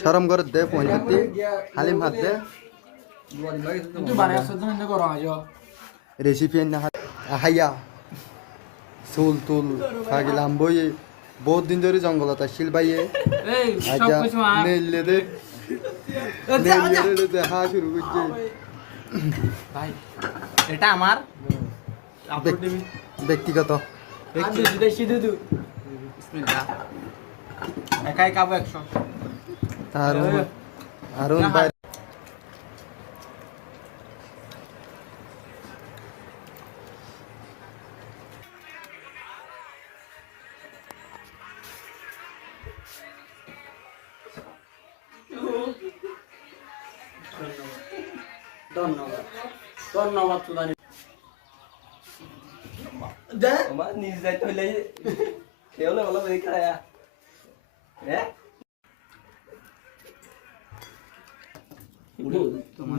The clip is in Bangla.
শরম করে দে পঞ্চায়েত হালিম হাত দে রেসিপি না হাইয়া চুল তুল খাগিলাম বই বহুত দিন ধরে জঙ্গলত আসছিল বাইয়ে আচ্ছা নেইলে দে দেখা শুরু করছে ভাই এটা আমার ব্যক্তিগত একাই খাবো 100 আর ভাই ধন্যবাদ ধন্যবাদ সুদানি দে আমার নিজ যাইতে হইলে কেউলে বলো দেখা হ্যাঁ তোমার